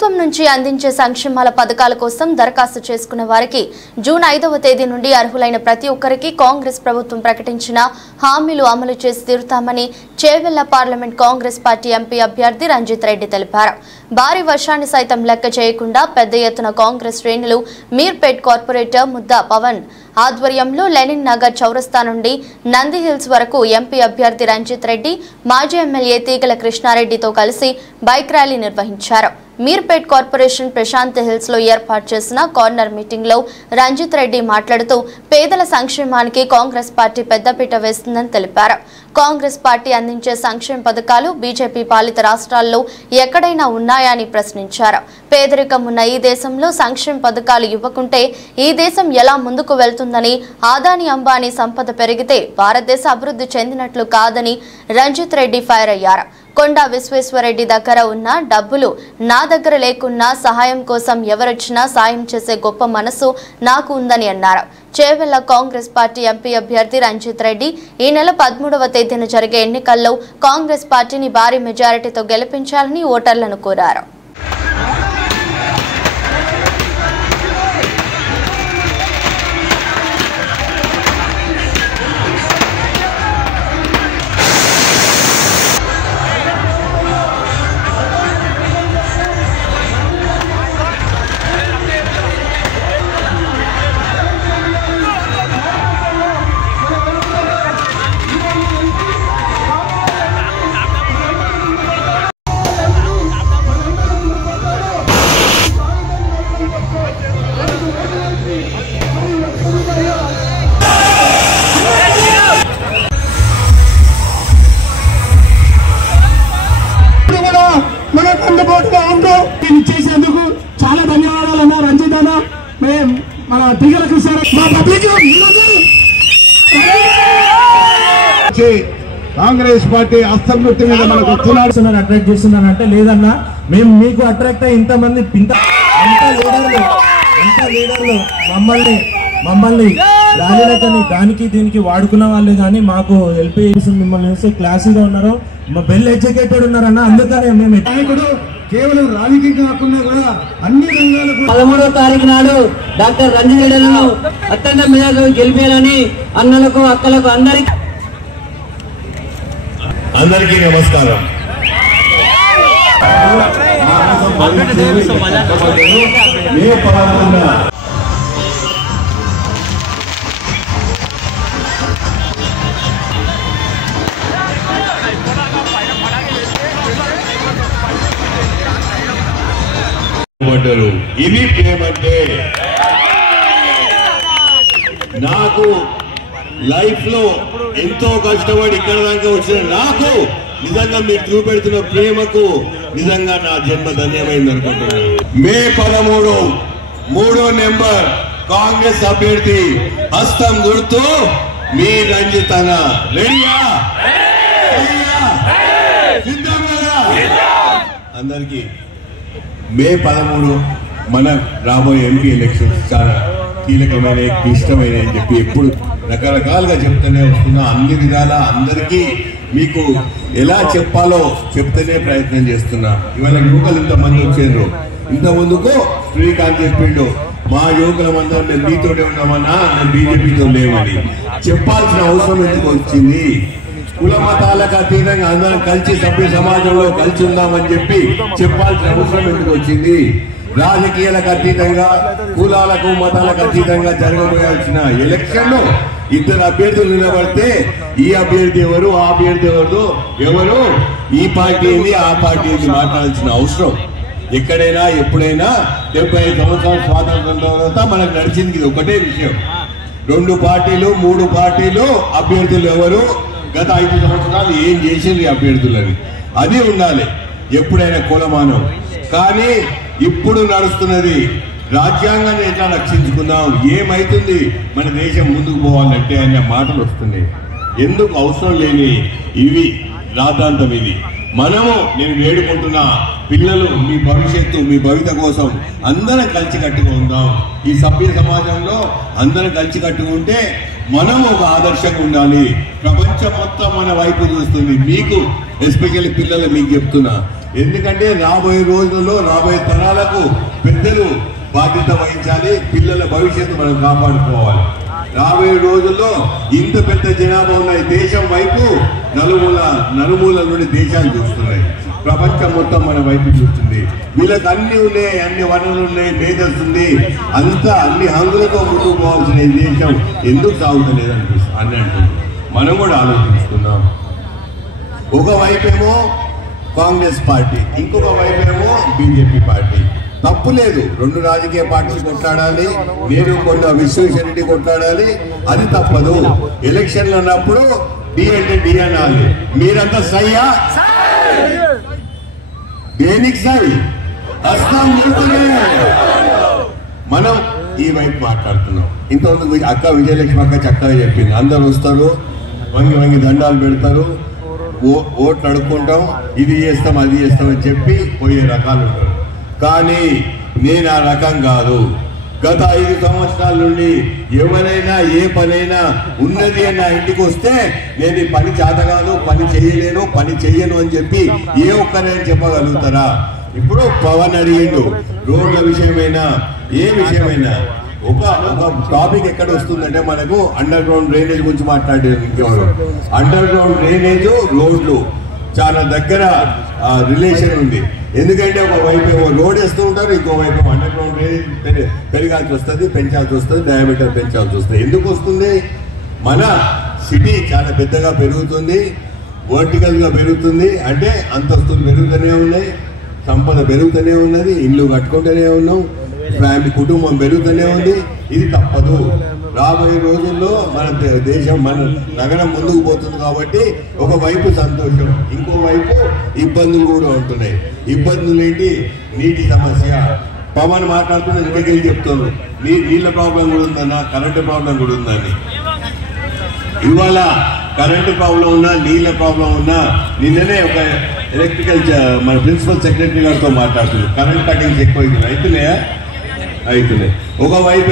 ప్రభుత్వం నుంచి అందించే సంక్షేమాల పథకాల కోసం దరఖాస్తు చేసుకున్న వారికి జూన్ ఐదవ తేదీ నుండి అర్హులైన ప్రతి ఒక్కరికి కాంగ్రెస్ ప్రభుత్వం ప్రకటించిన హామీలు అమలు చేసి తీరుతామని Chevella parliament Congress party MP అభ్యర్థి రంజిత్ రెడ్డి తెలిపారు. భారీ వర్షాన్ని సైతం లెక్క చేయకుండా పెద్ద ఎత్తున కాంగ్రెస్ శ్రేణులు మీర్పేట్ కార్పొరేటర్ ముద్దా పవన్ ఆధ్వర్యంలో లెనిన్ నగర్ చౌరస్తా నుండి నంది హిల్స్ వరకు ఎంపీ అభ్యర్థి రంజిత్ రెడ్డి మాజీ ఎమ్మెల్యే తీగల కృష్ణారెడ్డితో కలిసి బైక్ ర్యాలీ నిర్వహించారు. మీర్పేట్ కార్పొరేషన్ ప్రశాంత్ హిల్స్లో ఏర్పాటు చేసిన కార్నర్ మీటింగ్లో రంజిత్ రెడ్డి మాట్లాడుతూ పేదల సంక్షేమానికి కాంగ్రెస్ పార్టీ పెద్దపీట వేస్తుందని తెలిపారు. కాంగ్రెస్ పార్టీ అందించే సంక్షేమ పథకాలు బీజేపీ పాలిత రాష్ట్రాల్లో ఎక్కడైనా ఉన్నాయని ప్రశ్నించారు. పేదరికం ఉన్న ఈ దేశంలో సంక్షేమ పథకాలు ఇవ్వకుంటే ఈ దేశం ఎలా ముందుకు వెళ్తుందని ఆదాని అంబానీ సంపద పెరిగితే భారతదేశ అభివృద్ధి చెందినట్లు కాదని రంజిత్ రెడ్డి ఫైర్ అయ్యారు. కొండా విశ్వేశ్వరరెడ్డి దగ్గర ఉన్న డబ్బులు నా దగ్గర లేకున్నా సహాయం కోసం ఎవరొచ్చినా సాయం చేసే గొప్ప మనసు నాకు ఉందని అన్నారు. చేవెళ్ళ కాంగ్రెస్ పార్టీ ఎంపీ అభ్యర్థి రంజిత్ రెడ్డి ఈ నెల పదమూడవ తేదీన జరిగే ఎన్నికల్లో కాంగ్రెస్ పార్టీని భారీ మెజారిటీతో గెలిపించాలని ఓటర్లను కోరారు. మనకు అందుబాటులో ఉంటూ దీన్ని చేసేందుకు చాలా ధన్యవాదాలు అన్న రంజిత్ అన్న. మేము మన దిగల కృష్ణ మా పబ్లిక్ వచ్చి కాంగ్రెస్ పార్టీ హస్తం గుర్తు మీద మనకు వస్తున్నాడు అట్రాక్ట్ చేస్తున్నారు అంటే లేదన్నా మేము మీకు అట్రాక్ట్ అయ్యి ఇంతమంది ఇంత అంత లీడర్లు అంత లీడర్లు మమ్మల్ని మమ్మల్ని ర్యాలీలకని దానికి దీనికి వాడుకున్న వాళ్ళే కానీ మాకు హెల్ప్ చేసి మిమ్మల్ని చూస్తే క్లాసీగా ఉన్నారు. మా వెల్ ఎడ్యుకేటెడ్ ఉన్నారన్న అందుకనే మేము నాయకుడు కేవలం రాజకీయం కాకుండా కూడా అన్ని రంగాలకు పదమూడవ తారీఖు నాడు డాక్టర్ రంజిత్ రెడ్డిలను అత్యంత మేరకు గెలిపేయాలని అన్నలకు అక్కలకు అందరికీ అందరికీ నమస్కారం. పదకొండున. పడ్డారు ఇది నాకు లైఫ్లో ఎంతో కష్టపడి ఇక్కడ దాకా వచ్చిన నాకు నిజంగా మీరు చూపెడుతున్న ప్రేమకు నిజంగా నా జన్మ ధన్యమైంది అనుకుంటున్నా మే పదమూడు మూడో నెంబర్ కాంగ్రెస్ అభ్యర్థి హస్తం గుర్తు మీ రంజితన. రెడీయా? అందరికి అందరికీ మే పదమూడు మన రాబోయే ఎంపీ ఎలక్షన్స్ చాలా కీలకమైన ఇష్టమైన అని చెప్పి ఎప్పుడు రకరకాలుగా చెప్తూనే వస్తున్నా. అన్ని విధాల అందరికీ మీకు ఎలా చెప్పాలో చెప్తేనే ప్రయత్నం చేస్తున్నా. ఇవాళ యువకులు ఇంతమంది వచ్చారు ఇంత ముందుకు శ్రీకాంత్ చెప్పిండు మా యువకుల అందరం మేము మీతోటే ఉన్నామన్నా మేము బీజేపీతో లేమని చెప్పాల్సిన అవసరం ఎందుకు వచ్చింది? కుల మతాలకు అతీతంగా అందరం కలిసి సభ్య సమాజంలో కలిసి ఉందామని చెప్పి చెప్పాల్సిన అవసరం ఎందుకు వచ్చింది? రాజకీయాలకు అతీతంగా కులాలకు మతాలకు అతీతంగా జరగబోయాల్సిన ఎలక్షన్లో ఇద్దరు అభ్యర్థులు నిలబడితే ఈ అభ్యర్థి ఎవరు ఆ అభ్యర్థి ఎవరు ఎవరు? ఈ పార్టీ ఆ పార్టీ మాట్లాడాల్సిన అవసరం. ఎక్కడైనా ఎప్పుడైనా డెబ్బై ఐదు సంవత్సరాల స్వాతంత్రం తర్వాత మనకు నడిచింది ఇది ఒకటే విషయం. రెండు పార్టీలు మూడు పార్టీలు అభ్యర్థులు ఎవరు? గత ఐదు సంవత్సరాలు ఏం చేసింది అభ్యర్థులని? అది ఉండాలి. ఎప్పుడైనా కులమానం. కానీ ఇప్పుడు నడుస్తున్నది రాజ్యాంగాన్ని ఎట్లా రక్షించుకుందాం? ఏమైతుంది? మన దేశం ముందుకు పోవాలంటే అనే మాటలు వస్తున్నాయి. ఎందుకు అవసరం లేని ఇవి? రాద్ధాంతం ఇది. మనము నేను వేడుకుంటున్నా పిల్లలు మీ భవిష్యత్తు మీ భవిత కోసం అందరం కలిసికట్టుగా ఉందాం. ఈ సభ్య సమాజంలో అందరం కలిసికట్టుగా ఉంటే మనం ఒక ఆదర్శంగా ఉండాలి. ప్రపంచం మొత్తం మన వైపు చూస్తుంది. మీకు ఎస్పెషల్లీ పిల్లలు మీకు చెప్తున్నా. ఎందుకంటే రాబోయే రోజుల్లో రాబోయే తరాలకు పెద్దలు బాధ్యత వహించాలి పిల్లల భవిష్యత్తు మనం కాపాడుకోవాలి. రాబోయే రోజుల్లో ఇంత పెద్ద జనాభా ఉన్న ఈ దేశం వైపు నలుమూల నలుమూల నుండి దేశాలు చూస్తున్నాయి. ప్రపంచం మొత్తం మన వైపు చూస్తుంది. వీళ్ళకి అన్ని ఉన్నాయి అన్ని వనరులు ఉన్నాయి మేధస్సు ఉంది. అంతా అన్ని హంగులతో ముందుకు పోవాల్సిన ఈ దేశం ఎందుకు సాగుతలేదు అనిపిస్తుంది అని అంటుంది మనం కూడా ఆలోచించుకున్నాం ఒకవైపేమో కాంగ్రెస్ పార్టీ. ఇంకొక వైపేమో బీజేపీ పార్టీ. తప్పు లేదు. రెండు రాజకీయ పార్టీలు కొట్లాడాలి. నేను కొండ విశ్వేశ్వర రెడ్డి కొట్లాడాలి. అది తప్పదు. ఎలక్షన్లు అన్నప్పుడు డి అంటే డి అనాలి మీరంతా సయ్యా? దేనికి సై? అస్సాం మనం ఈ వైపు మాట్లాడుతున్నాం. ఇంతకుముందు అక్క విజయలక్ష్మి అక్క చక్కగా చెప్పింది. అందరు వస్తారు. వంగి వంగి దండాలు పెడతారు. ఓ- ఓట్లు అడుక్కుంటాం. ఇది చేస్తాం అది చేస్తాం అని చెప్పి పోయే రకాలు ఉంటారు కానీ నేను ఆ రకం కాదు. గత ఐదు సంవత్సరాల నుండి ఎవరైనా ఏ పనైనా ఉన్నది అని నా ఇంటికి వస్తే నేను ఈ పని చేత కాదు పని చేయలేను పని చెయ్యను అని చెప్పి ఏ ఒక్కరైనా చెప్పగలుగుతారా? ఇప్పుడు పవన్ అడిగిండు రోడ్ల విషయమైనా ఏ విషయమైనా. ఒక ఒక టాపిక్ ఎక్కడ వస్తుందంటే మనకు అండర్ గ్రౌండ్ డ్రైనేజ్ గురించి మాట్లాడేది ఇంకెవరు? అండర్ గ్రౌండ్ డ్రైనేజ్ రోడ్లు. చాలా దగ్గర రిలేషన్ ఉంది. ఎందుకంటే ఒక లోడ్ రోడ్ వేస్తూ ఉంటారు ఇంకోవైపు అండర్ గ్రౌండ్ డ్రైనేజ్ పెరగాల్సి వస్తుంది పెంచాల్సి వస్తుంది డయామీటర్ పెంచాల్సి వస్తుంది. ఎందుకు వస్తుంది? మన సిటీ చాలా పెద్దగా పెరుగుతుంది వర్టికల్గా పెరుగుతుంది. అంటే అంతస్తులు పెరుగుతూనే ఉన్నాయి సంపద పెరుగుతూనే ఉన్నది ఇల్లు కట్టుకుంటూనే ఉన్నాం ఫ్యామిలీ కుటుంబం పెరుగుతూనే ఉంది. ఇది తప్పదు. రాబోయే రోజుల్లో మన దేశం మన నగరం ముందుకు పోతుంది కాబట్టి ఒకవైపు సంతోషం ఇంకోవైపు ఇబ్బందులు కూడా ఉంటున్నాయి. ఇబ్బందులు ఏంటి? నీటి సమస్య. పవన్ మాట్లాడుతున్న ఇంకెళ్ళి చెప్తున్నారు నీ నీళ్ళ ప్రాబ్లం కూడా ఉందన్నా కరెంటు ప్రాబ్లం కూడా ఉందని. ఇవాళ కరెంటు ప్రాబ్లం ఉన్నా నీళ్ళ ప్రాబ్లం ఉన్నా నిన్ననే ఒక ఎలక్ట్రికల్ మన ప్రిన్సిపల్ సెక్రటరీ గారితో మాట్లాడుతున్నారు. కరెంట్ కటింగ్స్ ఎక్కువ అవుతున్నాయి అవుతున్నాయా అవుతున్నాయి ఒక వైపు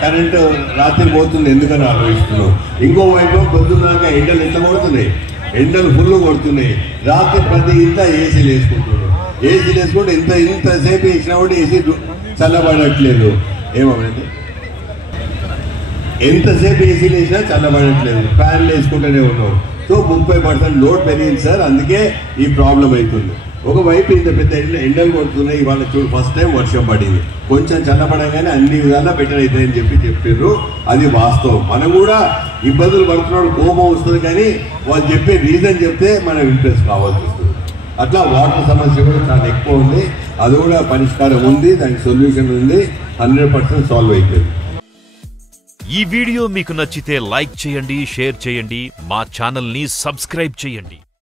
కరెంటు రాత్రి పోతుంది ఎందుకని ఆలోచిస్తున్నాం ఇంకో వైపు పొద్దున్నాక ఎండలు ఎంత కొడుతున్నాయి? ఎండలు ఫుల్ కొడుతున్నాయి. రాత్రి ప్రతి ఇంత ఏసీలు వేసుకుంటున్నారు. ఏసీలు వేసుకుంటే ఇంత ఇంతసేపు వేసినా కూడా ఏసీ చల్లబడట్లేదు. ఏమవునండి ఎంతసేపు ఏసీలు వేసినా చల్లబడట్లేదు. ఫ్యాన్లు వేసుకుంటూనే ఉన్నాం. సో ముప్పై పర్సెంట్ లోడ్ పెరిగింది సార్. అందుకే ఈ ప్రాబ్లం అవుతుంది. ఒకవైపు ఇంత పెద్ద ఎండ ఎండలు కొడుతున్నాయి ఇవాళ చూడు ఫస్ట్ టైం వర్షం పడింది. కొంచెం చల్లబడగానే అన్ని విధాలా బెటర్ అవుతాయని చెప్పి చెప్పారు అది వాస్తవం. మనం కూడా ఇబ్బందులు పడుతున్నాడు కోపం వస్తుంది కానీ వాళ్ళు చెప్పే రీజన్ చెప్తే మనం ఇంట్రెస్ట్ కావాల్సి వస్తుంది. అట్లా వాటర్ సమస్య కూడా చాలా ఎక్కువ ఉంది. అది కూడా పరిష్కారం ఉంది దానికి సొల్యూషన్ ఉంది హండ్రెడ్ పర్సెంట్ సాల్వ్ అవుతుంది ఈ వీడియో మీకు నచ్చితే లైక్ చేయండి షేర్ చేయండి మా ఛానల్ని సబ్స్క్రైబ్ చేయండి.